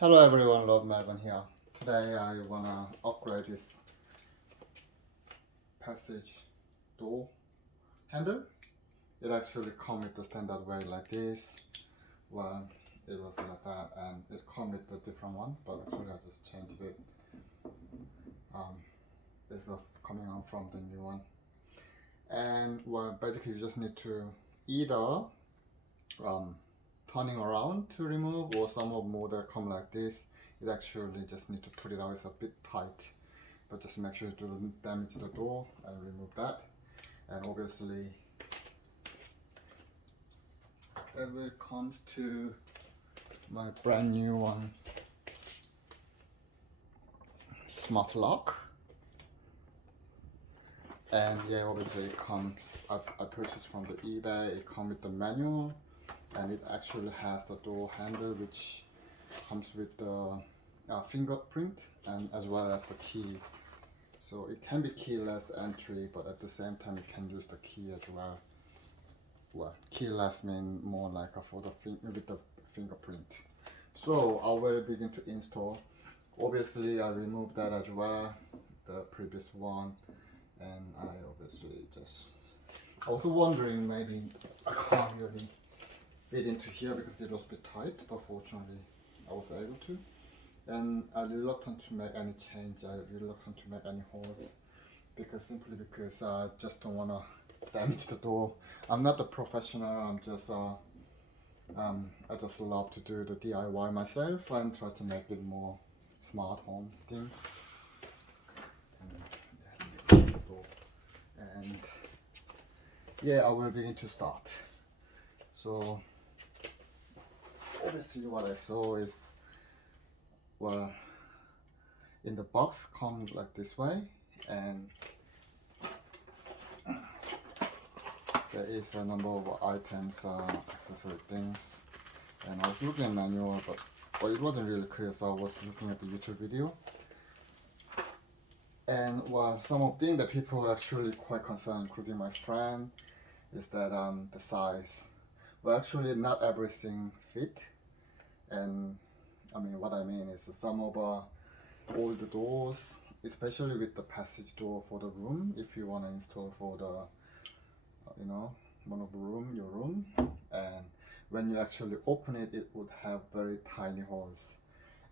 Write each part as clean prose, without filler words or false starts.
Hello everyone, Lord Melvin here. Today I wanna upgrade this passage door handle. It actually comes with the standard way like this. Well, it was like that, and it comes with a different one, but actually I just changed it. It's coming on from the new one. And well, basically you just need to either turning around to remove, or some of model come like this. It actually just need to put it out. It's a bit tight, but just make sure to don't damage the door and remove that. And obviously that will come to my brand new one, smart lock. And yeah, obviously it comes, I purchased from the eBay. It comes with the manual, and it actually has the door handle, which comes with the fingerprint and as well as the key. So it can be keyless entry, but at the same time you can use the key as well. Well, keyless mean more like for the with the fingerprint. So I will begin to install. Obviously I removed that as well, the previous one, and I obviously just also wondering maybe I can't really fit into here because it was a bit tight, but fortunately I was able to. And I'm reluctant to make any change. I'm reluctant to make any holes simply because I just don't want to damage the door. I'm not a professional. I'm just I just love to do the DIY myself and try to make it more smart home thing. And yeah, I will begin to start. So obviously what I saw is, well, in the box comes like this way, and there is a number of items, accessory things, and I was looking at manual, but it wasn't really clear, so I was looking at the YouTube video. And well, some of the things that people are actually quite concerned, including my friend, is that the size. Well, actually not everything fit, and I mean what I mean is some of all the doors, especially with the passage door for the room, if you want to install for the one of the your room, and when you actually open it, it would have very tiny holes.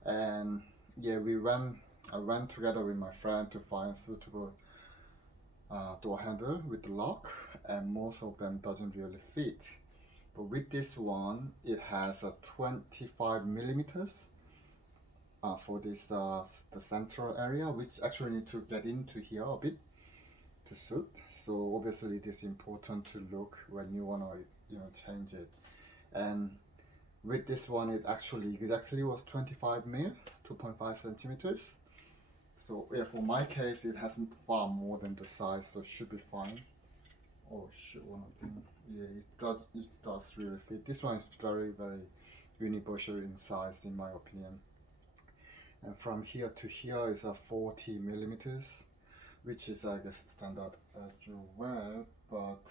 And yeah, I went together with my friend to find suitable door handle with the lock, and most of them doesn't really fit. But with this one, it has a 25 millimeters for this the central area, which actually need to get into here a bit to suit. So obviously it is important to look when you want to change it. And with this one, it actually exactly was 25 mil, 2.5 centimeters. So yeah, for my case, it has far more than the size, so it should be fine. Oh shit, one of them. Yeah, it does really fit. This one is very universal in size, in my opinion. And from here to here is a 40 millimeters, which is I guess standard as well, but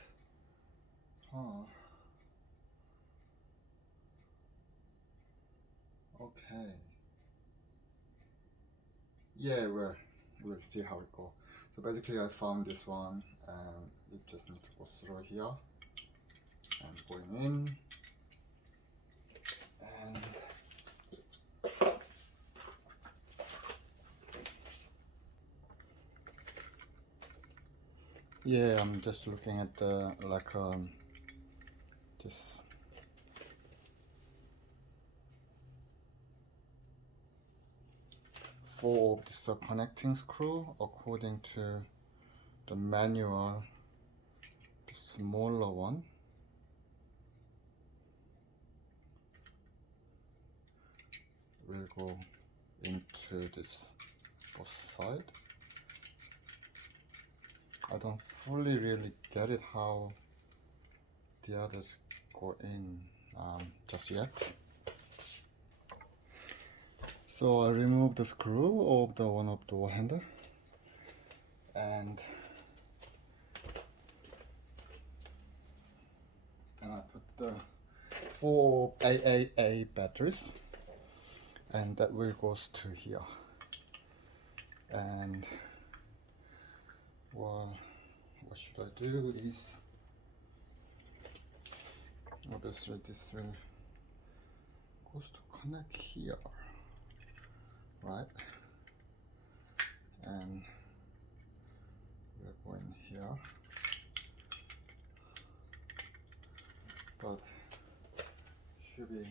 okay. Yeah, we'll see how it go. So basically I found this one, and it just needs to go through here and going in, and yeah, I'm just looking at the this 4 of this connecting screw according to the manual. The smaller one will go into this both side. I don't fully really get it how the others go in just yet. So I removed the screw of the one of the door handle, and I put the 4 AAA batteries, and that wheel goes to here. And well, what should I do is, obviously this wheel goes to connect here, right? And we're going here, but should be